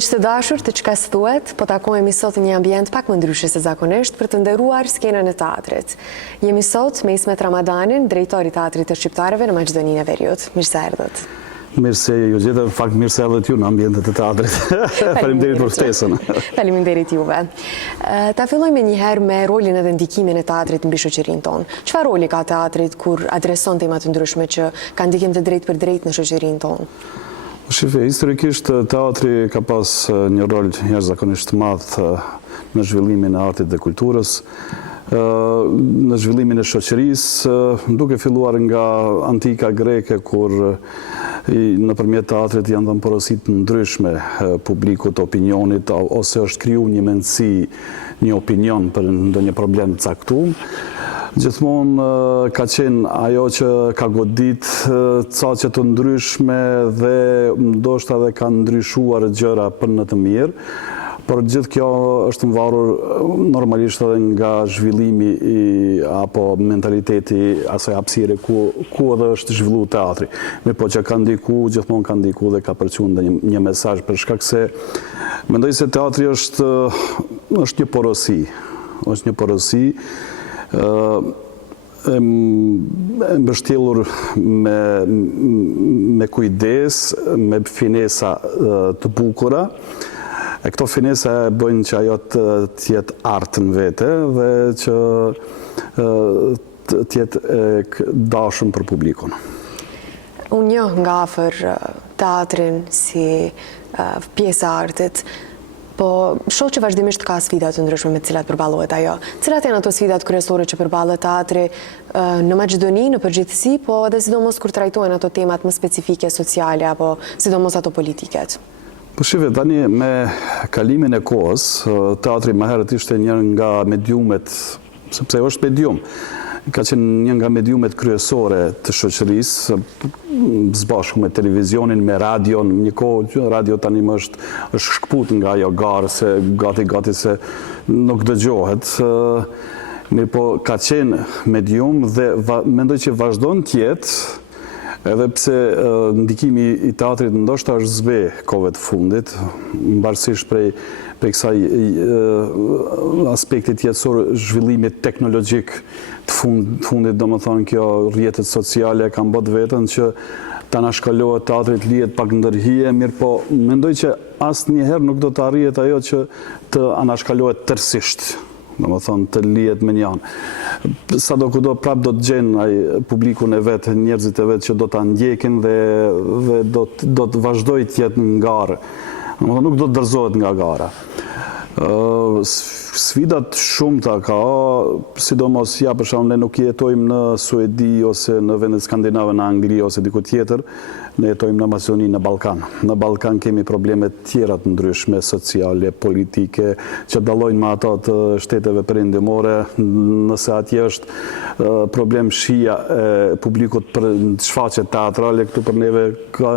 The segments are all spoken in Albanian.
Miq të dashur, të çka thuhet, po takohemi sot në një ambient pak më ndryshe se zakonisht për të nderuar skenën e teatrit. Jemi sot me Ismet Ramadanin, drejtori i Teatrit të Shqiptarëve në Maqedoninë e Veriut. Mirë se erdhët. Mirë se ju gjete, në fakt mirë se erdhët ju në ambientet e teatrit. Faleminderit për ftesën. Faleminderit juve. Ta fillojmë njëherë me rolin edhe ndikimin e teatrit mbi shoqërinë tonë. Çfarë roli ka teatrit kur adreson tema të ndryshme që kanë ndikim të drejtë për drejtë në shoqërinë tonë? Shife, historikisht teatri ka pas një rol jashtëzakonisht të madh në zhvillimin e artit dhe kulturës, në zhvillimin e shoqërisë, duke filluar nga antika greke kur nëpërmjet teatrit janë dhënë porositë ndryshme publikut, opinionit, ose është kriju një mendësi, një opinion për ndonjë problem të caktuar. Gjithmonë ka qenë ajo që ka godit caqe të ndryshme dhe ndoshta dhe ka ndryshuar gjëra për në të mirë, por gjithë kjo është mvarur normalisht edhe nga zhvillimi apo mentaliteti asaj hapësire ku edhe është zhvillu teatri. Mirë po që ka ndiku, gjithmonë ka ndiku dhe ka përquar një mesazh për shkak se mendoj se teatri është një porosi. Është një porosi e mbështjellur me kujdes, me finesa të bukura. E këto finesa bëjnë që ajo të jetë artë në vete dhe që të jetë dashur për publikun. Unë njoh nga afër teatrin si pjesë e artit, po shoh që vazhdimisht ka sfida të ndryshme me të cilat përballohet ajo. Cilat janë ato sfidat kryesore që përballet teatri në Maqedoni, në përgjithësi, po edhe sidomos kur trajtohen ato temat më specifike sociale apo sidomos ato politiket? Po shive, tani me kalimin e kohës, teatri më herët ishte një nga mediumet, sepse është medium, ka qenë një nga mediumet kryesore të shoqërisë, zbashku me televizionin, me radion, një kohë radio tani më është shkput nga ajo garë, se gati se nuk dëgjohet. Mirë po ka qenë medium dhe mendoj që vazhdon të jetë, edhe pse ndikimi i teatrit ndoshta është zbe kohëve të fundit, mbarësisht prej kësaj aspektit jetësor, zhvillimit teknologjik të fundit, domethënë kjo rrjetet sociale kanë bërë vetën që ta na shkalohet teatrit lihet pak ndërhije, mirë po mendoj që asnjëherë nuk do të arrihet ajo që të anashkalohet tërësisht. Domethënë të lihet me një anë. Sado kudo prap do të gjenë publikun e vet, njerëzit e vet që do ta ndjekin dhe do të vazhdojë të jetë në garë. Domethënë nuk do të dorëzohet nga gara. Sfidat shumëta ka, sidomos për shembull ne nuk jetojmë në Suedi ose në vendet skandinave, në Angli ose diku tjetër, ne jetojmë në Maqedoni, në Ballkan. Në Ballkan kemi probleme tjera të ndryshme, sociale, politike, që dallojnë me ato të shteteve perëndimore, nëse atje është problem shija e publikut për shfaqje teatrale, këtu për neve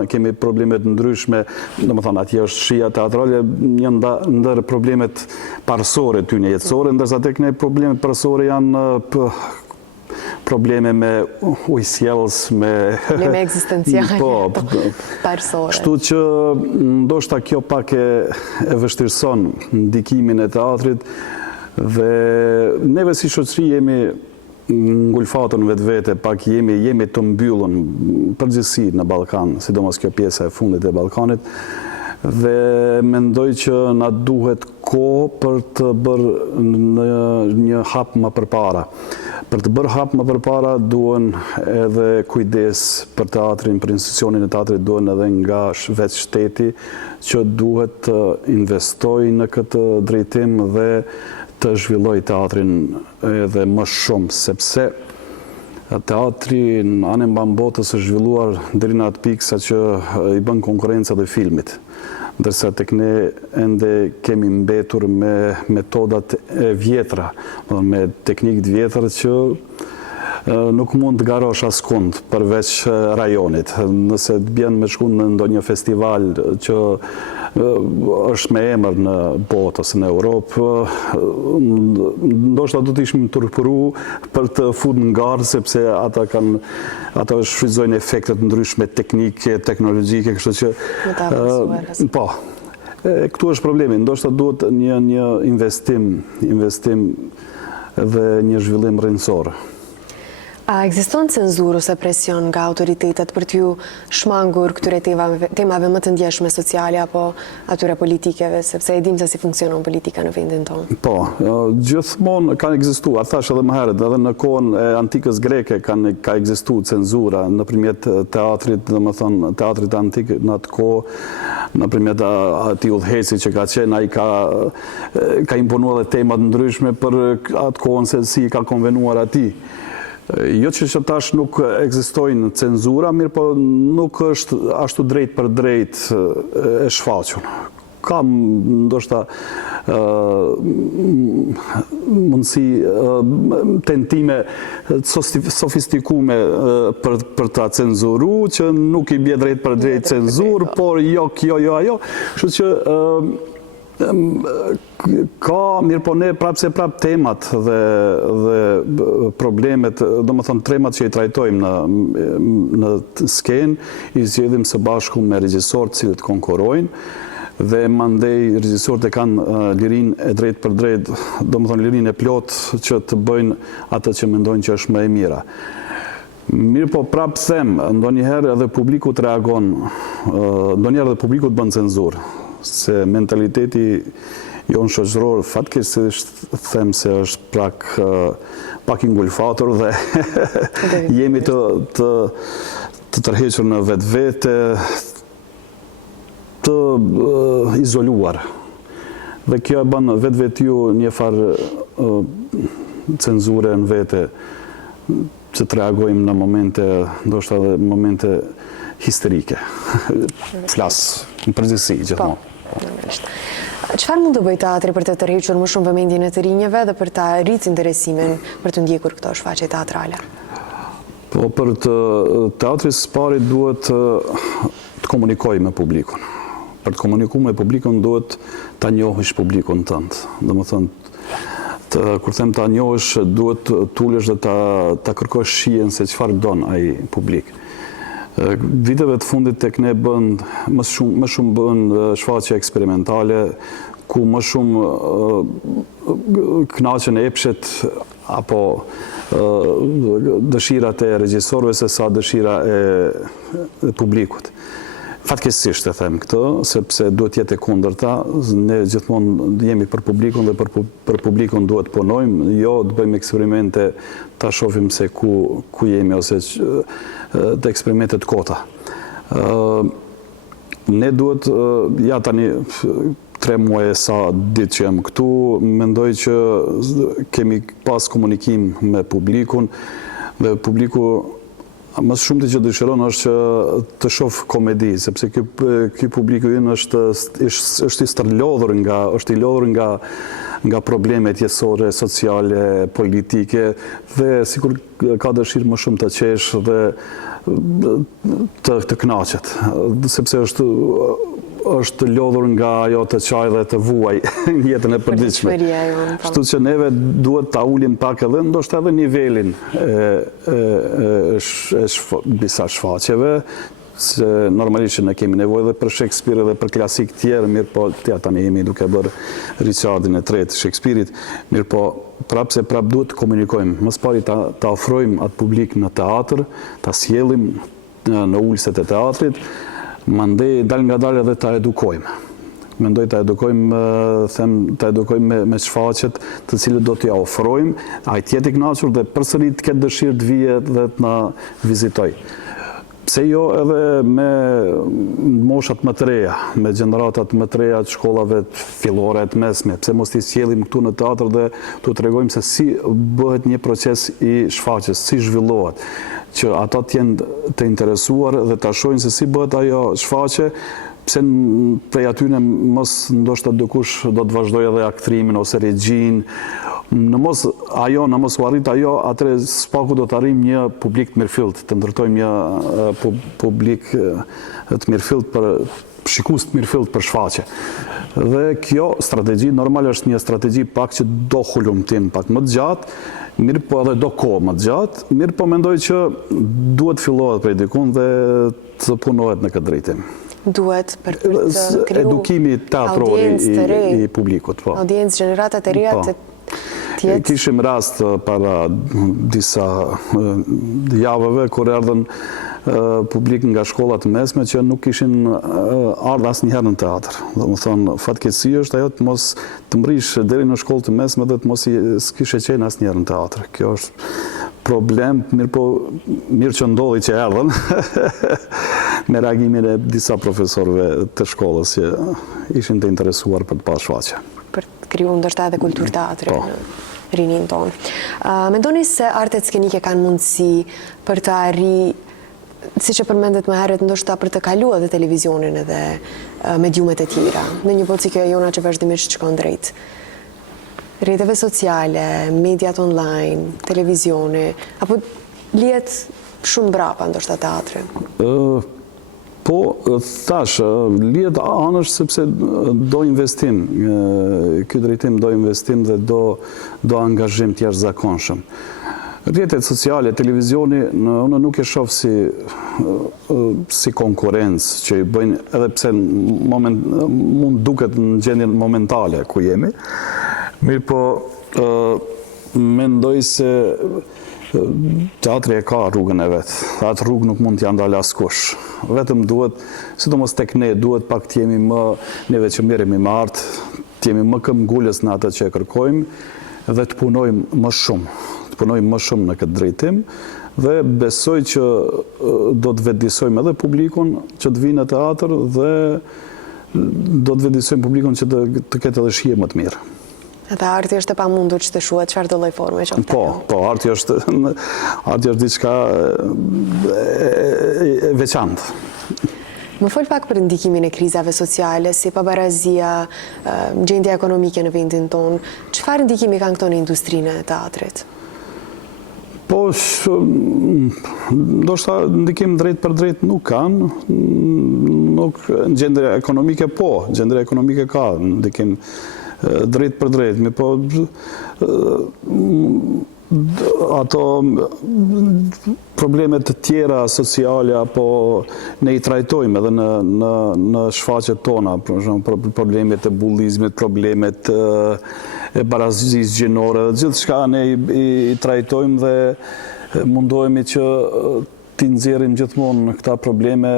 kemi probleme të ndryshme, domethënë atje është shija teatrale, një ndër problemet parësore tyne jetësore, ndërsa tek ne problemet parësore janë probleme me ujësjellës, probleme ekzistenciale, parësore. Kështu që ndoshta kjo pak e vështirëson ndikimin e teatrit dhe neve si shoqëri jemi ngulfatur vetvete, pak jemi të mbyllur përgjithësi në Ballkan, sidomos kjo pjesa e fundit e Ballkanit, dhe mendoj që na duhet kohë për të bërë një hap më përpara. Për të bërë hap më përpara duhen edhe kujdes për teatrin, për institucionin e teatrit, duhen edhe nga vetë shteti që duhet të investojë në këtë drejtim dhe të zhvillojë teatrin edhe më shumë, sepse teatri në anën mban botës është zhvilluar deri në atë pikë sa që i bën konkurrencë edhe filmit. Ndërsa tek ne ende kemi mbetur me metodat e vjetra, me teknikë të vjetra që nuk mund të garosh askund përveç rajonit. Nëse të bjen me shku në ndonjë festival që është me emër në botë ose në Europë, ndoshta do të ishim turpëru për të futur në garë, sepse ata shfrytëzojnë efekte të ndryshme teknike, teknologjike, kështu që po. Këtu është problemi, ndoshta duhet një investim dhe një zhvillim rrënjësor. A ekziston cenzurë ose presion nga autoritetet për t'ju shmangur këtyre temave më të ndjeshme sociale apo atyre politikeve, sepse e dim se si funksionon politika në vendin tonë? Po, gjithmonë kanë ekzistuar, thash edhe më herët, edhe në kohën e antikës greke ka ekzistuar cenzura nëpërmjet teatrit, domethënë teatrit antik në atë kohë, nëpërmjet atij udhëheci që ka qenë, ai ka imponuar edhe tema të ndryshme për atë kohën se si ka konvenuar atij. Jo që tash nuk ekzistojnë cenzura, mirë po nuk është ashtu drejt për drejt e shfaqur. Kam ndoshta mundësi tentime sofistikume për ta cenzuru, që nuk i bie drejt për drejt cenzur, por jo ajo. Kështu që ka, mirë po ne prapë temat dhe problemet, do më thënë temat që i trajtojmë në skenë, i zgjedhim së bashku me regjisorët cilët konkurrojnë, dhe mandej regjisorët e kanë lirinë e drejt për drejt, do më thënë lirinë e plot që të bëjnë atë që mendojnë që është më e mira. Mirë po prapë them, ndonjëherë edhe publiku të reagon, ndonjëherë edhe publiku të bën cenzurë, se mentaliteti jonë shoqëror fatkeqësisht them se është pak i ngulfatur dhe jemi të tërhequr në vetvete, të izoluar. Dhe kjo e bën vetvetiu një farë cenzure në vete, që të reagojmë në momente, ndoshta edhe momente histerike. Flas në përgjithësi gjithmonë. Çfarë mund të bëjë teatri për të tërhequr më shumë vëmendjen e të rinjve dhe për ta rritur interesimin për të ndjekur këto shfaqje teatrale? Po për teatri së pari duhet të komunikojë me publikun. Për të komunikuar me publikun duhet ta njohësh publikun tënd. Domethënë kur them ta njohësh, duhet t'ulesh dhe ta kërkosh shijen se çfarë don ai publik. Viteve të fundit tek ne më shumë bën shfaqje eksperimentale, ku më shumë kënaqen epshet apo dëshirat e regjisorëve se sa dëshira e publikut. Fatkeqësisht e them këtë, sepse duhet jetë e kundërta, ne gjithmonë jemi për publikun dhe për publikun duhet punojmë, jo të bëjmë eksperimente, ta shohim se ku jemi ose të eksperimentet kota. Ne duhet, ja tani 3 muaj sa ditë që jam këtu, mendoj që kemi pas komunikim me publikun dhe publiku më shumë të që dëshiron është të shoh komedi, sepse ky publiku ynë është i stërlodhur nga problemet jetësore, sociale, politike, dhe sikur ka dëshirë më shumë të qesh dhe të kënaqet, sepse është lodhur nga ajo të çaj dhe të vuaj në jetën e përditshme. Kështu që neve duhet ta ulim pak edhe ndoshta edhe nivelin e disa shfaqjeve, se normalisht ne kemi nevojë edhe për Shakespeare dhe për klasik tjerë, mirë po tani jemi duke bërë Richardin e tretë Shakespeare-it, mirë po prapë duhet të komunikojmë. Më së pari ta ofrojmë atë publik në teatr, ta sjellim në ulset e teatrit, mandej dal nga dal edhe ta edukojmë. Mendoj ta edukojmë me shfaqjet të cilët do t'ja ofrojmë, ai të jetë i kënaqur dhe përsëri të ketë dëshirë të vijë dhe të na vizitoj. Pse jo edhe me moshat më të reja, me gjeneratat më të reja të shkollave fillore të mesme, pse mos t'i sjellim këtu në teatr dhe t'u tregojmë se si bëhet një proces i shfaqjes, si zhvillohet, që ata të jenë të interesuar dhe ta shohin se si bëhet ajo shfaqje, pse prej atyne mos ndoshta dikush do të vazhdojë edhe aktrimin ose regjin. Në mos u arrit ajo, atëre spaku do të arrim një publik të mirëfillt, të ndërtojmë një publik të mirëfillt për shikues të mirëfillt për shfaqje. Dhe kjo strategji normal është një strategji pak që do hulumtim pak më të gjatë, mirë po edhe do kohë më të gjatë, mirë po mendoj që duhet fillohet prej dikun dhe të punohet në këtë drejtim. duhet për të kriju edukimi teatror i publikut. Po. Audiencë, gjenerata të reja të tjetë. Kishim rast para disa javëve kur erdhen publik nga shkollat mesme që nuk kishin ardhur asnjëherë në teatr. Domethënë fatkeqësi është ajo të mos të mbrish deri në shkollë të mesme dhe të mos s'kishe qenë asnjëherë në teatr. Kjo është problem, mirë që ndodhi që erdhen me reagimin e disa profesorëve të shkollës që ishin të interesuar për të pasur shfaqje. Për të kriju ndoshta edhe kulturë teatri në rinin tonë. Mendoni se artet skenike kanë mundësi për të si që përmendet më herët, ndoshta për të kaluar edhe televizionin edhe mediumet e tjera. Në një botë si kjo jona që vazhdimisht shkon drejt rrjeteve sociale, mediat online, televizioni, apo lihet shumë brapa ndoshta teatri? Po, thash, lihet anësh sepse do investim, ky drejtim do investim dhe do angazhim të jashtëzakonshëm. Rrjetet sociale, televizioni, unë nuk e shoh si konkurrencë që i bëjnë, edhe pse mund duket në gjendjen momentale ku jemi. Mirë po, mendoj se teatri e ka rrugën e vetë. Atë rrugë nuk mund t'ja ndalë askush. Vetëm duhet, sidomos tek ne, duhet pak t'jemi neve që merremi me artë, t'jemi më këmbgulës në atë që e kërkojmë dhe të punojmë më shumë. Të punojmë më shumë në këtë drejtim dhe besoj që do të vetëdijsojmë edhe publikun që të vinë në teatr dhe do të vetëdijsojmë publikun që të ketë edhe shije më të mirë. Edhe arti është e pamundur që të shuhet çfarëdo lloj forme qoftë. Po, arti është diçka e veçantë. Më fol pak për ndikimin e krizave sociale, si pabarazia, gjendja ekonomike në vendin tonë. Çfarë ndikimi kanë këto në industrinë e teatrit? Po, ndoshta ndikim drejt për drejt nuk kanë, nuk në gjendje ekonomike po, gjendja ekonomike ka ndikim drejt për drejt, po ato problemet të tjera sociale apo ne i trajtojmë edhe në shfaqjet tona, për shembull problemet e bullizmit, problemet e barazisë gjinore, gjithçka ne i trajtojmë dhe mundohemi që t'i nxjerrim gjithmonë këta probleme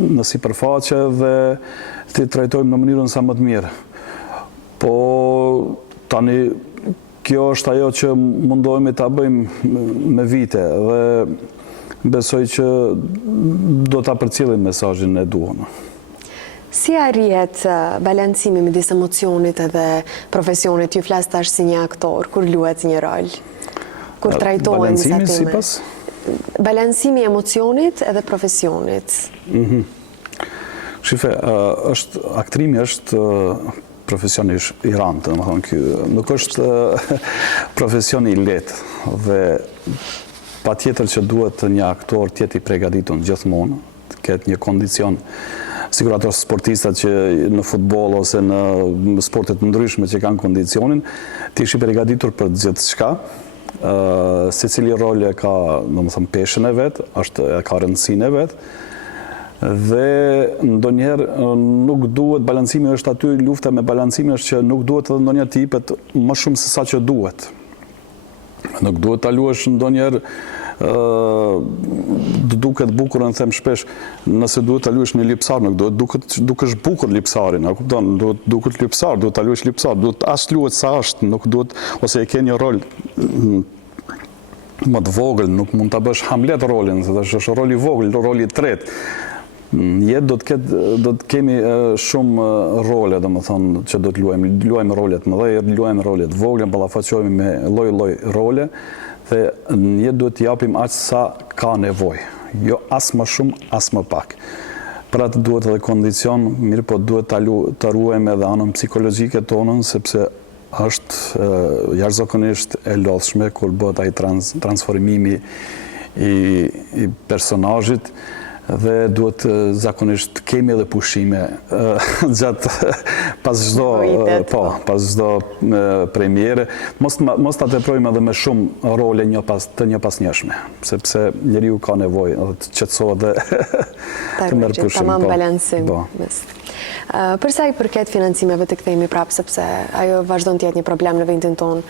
në sipërfaqe dhe t'i trajtojmë në mënyrën sa më të mirë. Po tani kjo është ajo që mundohemi ta bëjmë me vite dhe besoj që do ta përcjellim mesazhin e duhur. Si arrihet balancimi midis emocionit edhe profesionit? Ju flas tash si një aktor kur luhet një rol. Kur trajtohen disa teme. Balancimi sipas? Balancimi emocionit edhe profesionit. Shife, aktrimi është profesioni i rëndë, nuk është profesion i lehtë dhe patjetër që duhet një aktor të jetë i përgatitur gjithmonë, të ketë një kondicion, sigur ato sportistat që në futboll ose në sportet ndryshme që kanë kondicionin, të ishi përgatitur për gjithçka. Secili rol e ka, domethënë, peshën e vet, ka rëndësinë e vet. Dhe ndonjëherë nuk duhet, balancimi është aty, lufta me balancimin është që nuk duhet edhe ndonjëherë të jepet më shumë se sa që duhet. Nuk duhet ta luash ndonjëherë duket bukur, në them shpesh, nëse duhet ta luash një lipsar, nuk duhet dukesh bukur lipsarin, a kupton? Duhet duket lipsar, duhet ta luash lipsar, duhet as luhet sa është, nuk duhet, ose e ke një rol më të vogël, nuk mund ta bësh Hamlet rolin, se është rol i vogël, rol i tretë. Jetë do të kemi shumë role, domethënë, që do të luajmë rolet më mëdha, luajmë rolet vogla, ballafaqohemi me lloj role dhe në jetë duhet të japim aq sa ka nevojë, jo as më shumë, as më pak. Për atë duhet edhe kondicion, mirë po duhet ta ruajmë edhe anën psikologjike tonën, sepse është jashtëzakonisht e lodhshme kur bëhet ai transformimi i personazhit dhe duhet zakonisht kemi edhe pushime gjatë pas çdo premiere. Mos ta teprojmë edhe me shumë role të njëpasnjëshme, sepse njeriu ka nevojë të qetësohet dhe të merr pushim. Tamam balancim. Për sa i përket financimeve të kthehemi prapë, sepse ajo vazhdon të jetë një problem në vendin tonë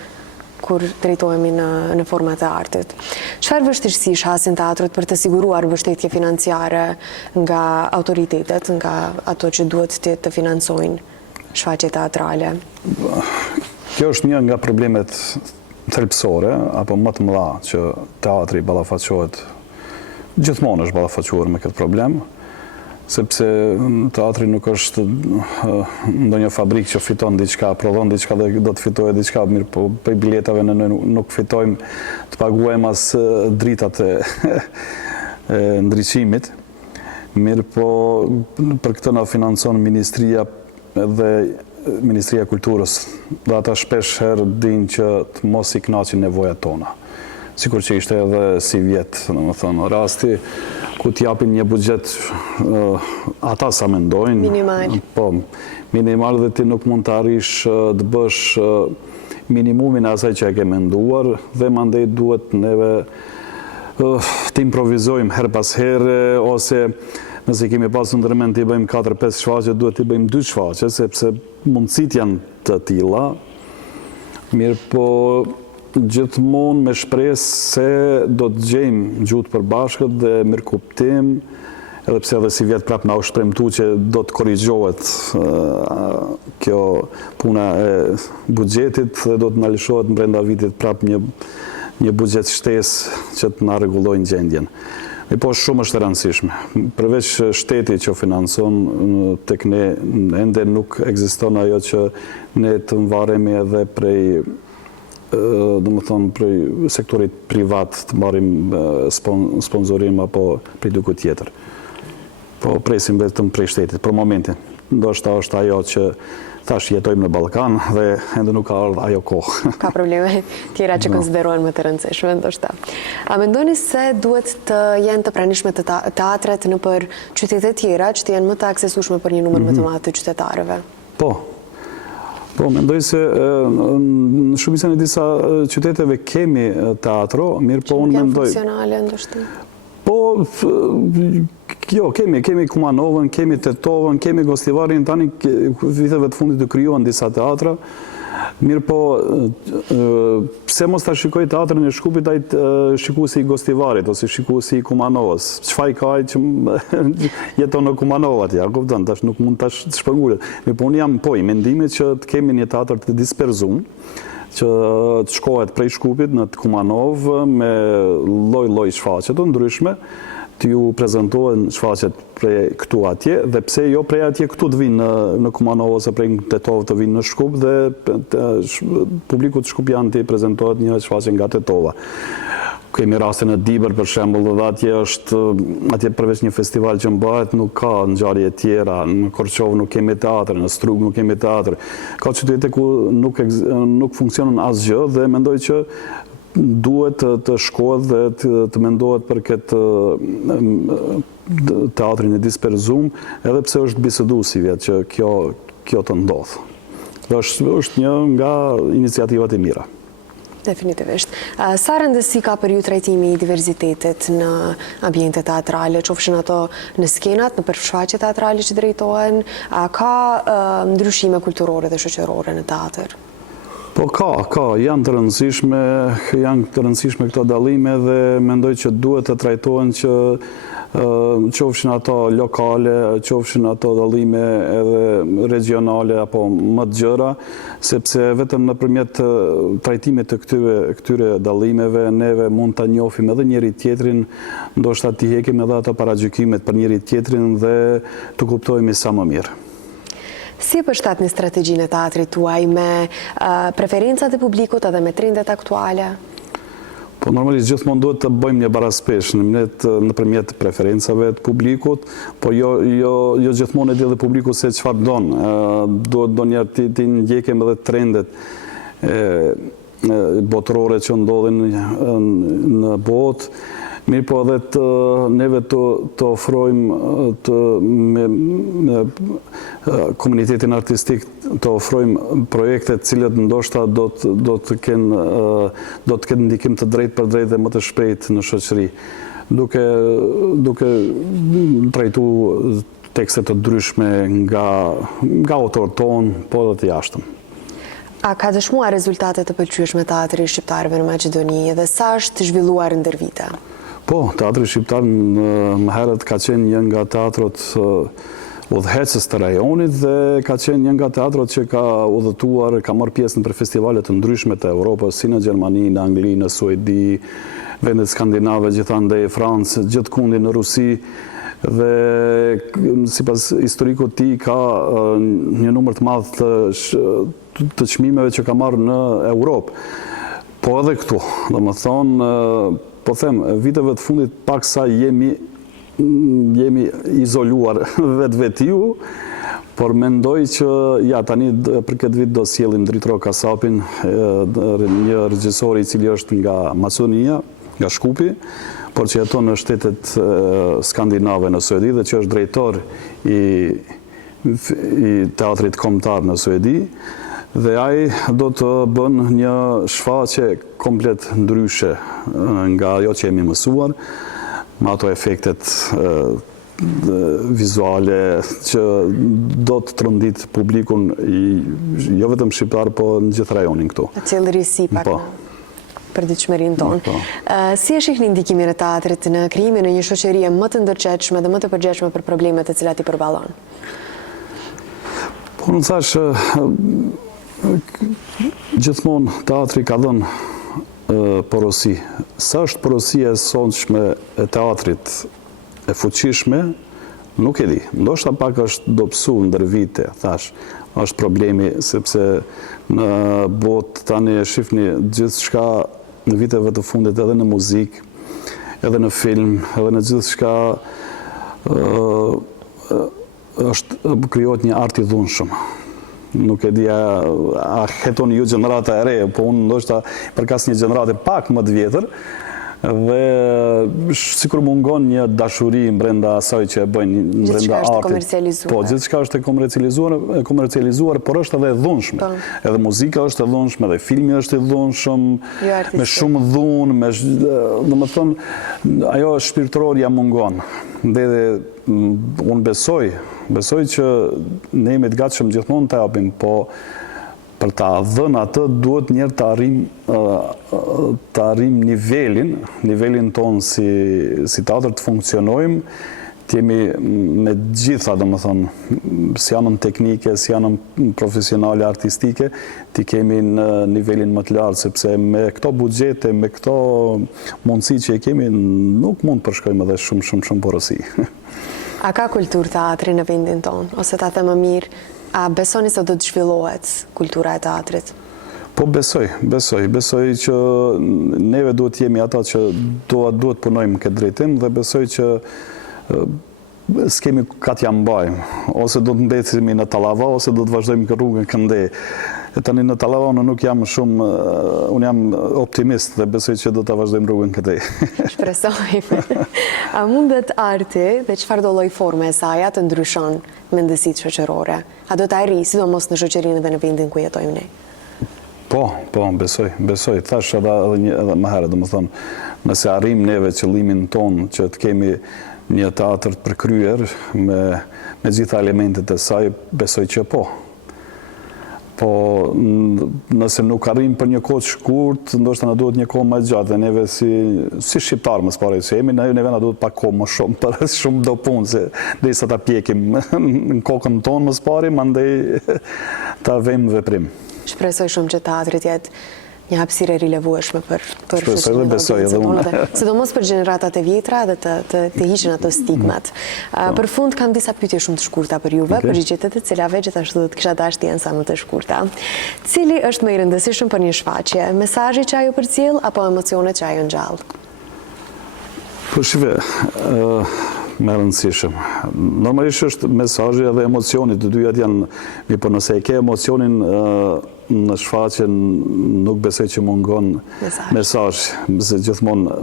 kur drejtohemi në format e artit. Çfarë vështirësi hasin teatrët për të siguruar mbështetje financiare nga autoritetet, nga ato që duhet të financojnë shfaqje teatrale? Kjo është një nga problemet thelbësore apo më të mëdha që teatri ballafaqohet, gjithmonë është ballafaqoher me këtë problem. Sepse teatri nuk është ndonjë fabrikë që fiton diçka, prodhon diçka dhe do të fitojë diçka, mirë po për biletave ne nuk fitojmë të paguajmë as dritat e ndriçimit. Mirë po për këtë na financon Ministria dhe Ministria e Kulturës, dhe ata shpesh herë dinë që të mos i kënaqin nevojat tona. Sikur që ishte edhe si vjetë, domethënë, rasti ku t'japin një buxhet ata sa mendojnë. Minimal. Po, minimal dhe ti nuk mund të arrish të bësh minimumin e asaj që e ke menduar dhe mandej duhet neve të improvizojmë her pas here, ose nëse kemi pasur ndërmend të i bëjmë 4-5 shfaqje, duhet të i bëjmë 2 shfaqje, sepse mundësit janë të tilla. Mirë po, gjithmonë me shpresë se do të gjejmë gjuhë përbashkët dhe mirë kuptim, edhe pse edhe si vjetë prapë na u shpremtu që do të korrigjohet kjo puna e buxhetit dhe do të na lëshohet brenda vitit prapë një buxhet shtesë që të na rregullojnë gjendjen. Po shumë është e rëndësishme. Përveç shteti që financon, tek ne ende nuk ekziston ajo që ne të mvaremi edhe prej prej sektorit privat të marrim sponsorim apo prej dikut tjetër. Po presim vetëm prej shtetit, për momentin. Ndoshta është ajo që tash jetojmë në Ballkan dhe ende nuk ka ardhur ajo kohë. Ka probleme tjera që konsiderohen më të rëndësishme, ndoshta. A mendoni se duhet të jenë të pranishme të teatret nëpër qytete tjera që të jenë më të aksesueshme për një numër më të madh të qytetarëve? Po, mendoj se në shumicën e disa qyteteve kemi teatro, mirë po unë mendoj... Funksionale, ndoshta? Po, kemi Kumanovën, kemi Tetovën, kemi Gostivarin, tani viteve të fundit të krijuan disa teatra, mirë po, pse mos ta shikoj teatrin e Shkupit ai shikuesi i Gostivarit ose shikuesi i Kumanovës? Çfarë ka ai që jeton në Kumanova atje, kupton, tash nuk mund tash të shpërngulet. Mirë po unë jam i mendimit që të kemi një teatr të disperzuar, që të shkohet prej Shkupit në Kumanovë me lloj shfaqje të ndryshme, të ju prezentohen shfaqjet prej këtu atje, dhe pse jo prej atje këtu të vinë në Kumanovë ose prej Tetovë të vinë në Shkup, dhe publiku të Shkupian të prezentohet një shfaqje nga Tetova. Kemi rastin e Diber për shembull, dhe atje përveç një festival që mbahet nuk ka ngjarje tjera, në Korçovë nuk kemi teatr, në Strug nuk kemi teatr. Ka qytete ku nuk funksionon asgjë dhe mendoj që duhet të shkohet dhe të mendohet për këtë teatrin e disperzuar, edhe pse është biseduesve që kjo të ndodhë. Është një nga iniciativat e mira. Definitivist. Sa rëndësi ka për ju trajtimi i diversitetit në ambiente teatrale, qofshin ato në skenat, në përshfaqje teatrale që drejtohen, ka ndryshime kulturore dhe shoqërore në teatr? Po ka, janë të rëndësishme këto dallime dhe mendoj që duhet të trajtohen që qofshin ato lokale, qofshin ato dallime edhe regionale apo më të gjëra, sepse vetëm nëpërmjet trajtimit të këtyre dallimeve neve mund ta njohim edhe njëri tjetrin, ndoshta t'i hekim edhe ato paragjykimet për njëri tjetrin dhe të kuptojmë sa më mirë. Si përshtatni strategjinë e teatrit tuaj me preferencat e publikut edhe me trendet aktuale? Po normalisht gjithmonë duhet të bëjmë një baraspeshje nëpërmjet preferencave të publikut, po jo gjithmonë e di edhe publiku se çfarë don. Duhet ndonjëherë të ndjekim edhe trendet botërore që ndodhin në botë. Mirë po edhe neve të ofrojmë me komunitetin artistik të ofrojmë projekte cilët ndoshta do të kenë ndikim të drejtë për drejtë dhe më të shpejt në shoqëri. Duke trajtu tekste të ndryshme nga autor tonë, po edhe të jashtëm. A ka dëshmuar rezultate të pëlqyeshme teatri shqiptarëve në Maqedoni dhe sa është zhvilluar ndër vite? Po, teatri shqiptar më herët ka qenë një nga teatrot udhëheqës të rajonit dhe ka qenë një nga teatrot që ka udhëtuar, ka marrë pjesë në prefestivalet të ndryshme të Evropës, si në Gjermani, në Angli, në Suedi, vendet skandinave, gjithandej Francë, gjithkundi në Rusi. Dhe sipas historikut ti ka një numër të madh të çmimeve që ka marrë në Europë. Po edhe këtu, domethënë, po them, viteve të fundit paksa jemi izoluar vetvetiju, por mendoj që ja tani për këtë vit do sjellim Dritro Kasapin, një regjisor i cili është nga Maqedonia, nga Shkupi, por që jeton në shtetet skandinave në Suedi dhe që është drejtor i teatrit kombëtar në Suedi, dhe ai do të bën një shfaqje komplet ndryshe nga ajo që jemi mësuar, me ato efektet vizuale që do të trondit publikun jo vetëm shqiptar, po në gjithë rajonin këtu. Cilërisi pak për ditëshmërinë tonë. Si e shihni ndikimin e teatrit në krijimin e një shoqërie më të ndërgjegjshme dhe më të përgjegjshme për problemet të cilat i përballon? Po në thash, gjithmonë teatri ka dhënë porosi. Sa është porosia e sonshme e teatrit e fuqishme, nuk e di. Ndoshta pak është dobësuar ndër vite, thash. Është problemi sepse në botë tani e shifni gjithçka në viteve të fundit edhe në muzikë, edhe në film, edhe në gjithçka është krijohet një art i dhunshëm. Nuk e di a hetoni ju gjenerata e re, po unë ndoshta përkas një gjenerate pak më të vjetër, dhe sikur mungon një dashuri brenda asaj që e bëjnë brenda artit. Po, gjithçka është e komercializuar, por është edhe e dhunshme. Edhe muzika është e dhunshme, edhe filmi është i dhunshëm, me shumë dhunë, domethënë ajo shpirtërorja mungon. Dhe unë besoj që ne jemi të gatshëm gjithmonë të japim, po për ta dhënë atë duhet njerë të arrim nivelin tonë si teatr të funksionojmë, të jemi me gjitha, domethënë, si anën teknike, si anën profesionale, artistike, të kemi në nivelin më të lartë, sepse me këto buxhete, me këto mundësi që kemi, nuk mund të përshkojmë edhe shumë porosi. A ka kulturë teatri në vendin tonë, ose ta them më mirë, a besoni se do të zhvillohet kultura e teatrit? Po besoj që neve duhet jemi ata që duhet punojmë këtë drejtim dhe besoj që s'kemi katë jam mbajmë, ose do të mbetemi në Tallava, ose do të vazhdojmë këtë rrugën këndej. Tani në Tallava unë nuk jam shumë, unë jam optimist dhe besoj që do të vazhdojmë rrugën këtej. Shpresojmë. A mundet arti dhe çfarë do lloj forme e saj të ndryshon mendësitë shoqërore? A do të arrijë, sidomos në shoqërinë dhe në vendin ku jetojmë ne? Po, besoj. Thash edhe më herët, domethënë, nëse arrim neve qëllimin tonë që të kemi një teatr të përkryer me gjitha elementet e saj, besoj që po. Po, nëse nuk arrim për një kohë të shkurt, ndoshta na duhet një kohë më gjatë, dhe neve si shqiptar më së që jemi, neve na duhet pak kohë më shumë, për shumë do punë, se derisa ta pjekim në kokën tonë më së pari, mandej ta vëmë veprim. Shpresoj shumë që teatri të jetë një hapësirë e rilevueshme për shpresoj dhe besoj edhe unë. Sidomos për gjeneratat e vjetra dhe të hiqen ato stigmat. Për fund kam disa pyetje shumë të shkurta për juve, përgjigjet e të cilave gjithashtu do të kisha dashur të jenë sa më të shkurta. Cili është më i rëndësishëm për një shfaqje? Mesazhi që ajo përcjell apo emocionet që ajo ngjall? Po shive, më rëndësishëm. Normalisht është mesazhi edhe emocioni, të dyjat janë, por nëse e ke emocionin në shfaqjen nuk besoj që mungon mesazh, se gjithmonë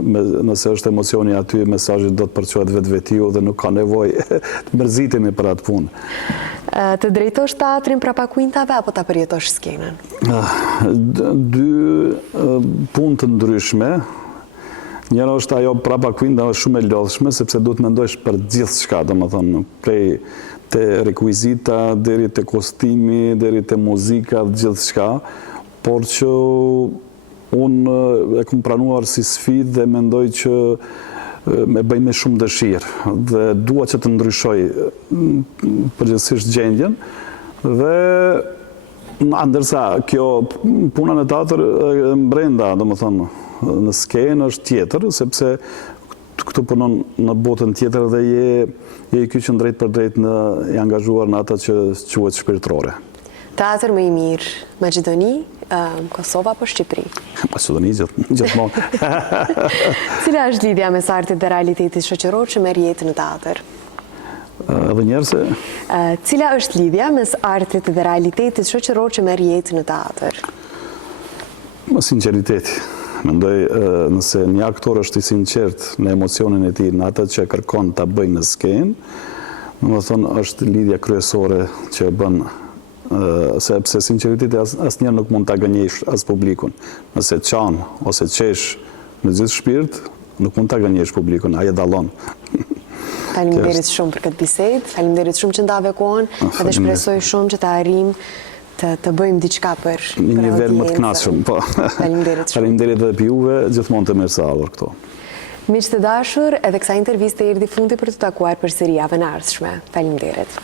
nëse është emocioni aty, mesazhi do të përçohet vetvetiu dhe nuk ka nevojë të mërzitemi për atë punë. Të drejtosh teatrin prapa kuintave apo ta përjetosh skenën? Dy punë të ndryshme. Njëra është ajo prapa kuinta është shumë e lodhshme sepse duhet mendosh për gjithçka, domethënë prej te rekuizita, deri te kostimi, deri te muzika, gjithçka, por që unë e kam pranuar si sfidë dhe mendoj që me bëj me shumë dëshirë dhe dua që të ndryshoj përgjithsisht gjendjen dhe ndërsa kjo puna në teatr brenda, domethënë në skenë është tjetër, sepse këtu punon në botën tjetër dhe je i kyçën drejt për drejt i angazhuar në ata që quhet shpirtërore. Teatr më i mirë, Maqedoni, Kosova apo Shqipëri? Maqedoni gjithmonë. Cila është lidhja mes artit dhe realitetit shoqëror që merr jetë në teatr? Edhe njerë se... Cila është lidhja mes artit dhe realitetit shoqëror që merr jetë në teatr? Sinqeriteti. Mendoj nëse një aktor është i sinqert në emocionin e tij, në atë që kërkon ta bëjë në skenë, domethënë është lidhja kryesore që bën sepse sinqeriteti asnjëherë nuk mund ta gënjejsh as publikun. Nëse çan ose qesh me gjithë shpirt, nuk mund ta gënjejsh publikun, ai e dallon. Faleminderit shumë për këtë bisedë, faleminderit shumë që ndave kohën, edhe shpresoj shumë që ta arrijmë të bëjmë diçka për një nivel më të kënaqshëm, po. Faleminderit shumë. Faleminderit edhe juve, gjithmonë të mirëseardhur këto. Miq të dashur, edhe kësaj interviste erdhi fundi për të takuar përsëri javën e ardhshme. Faleminderit.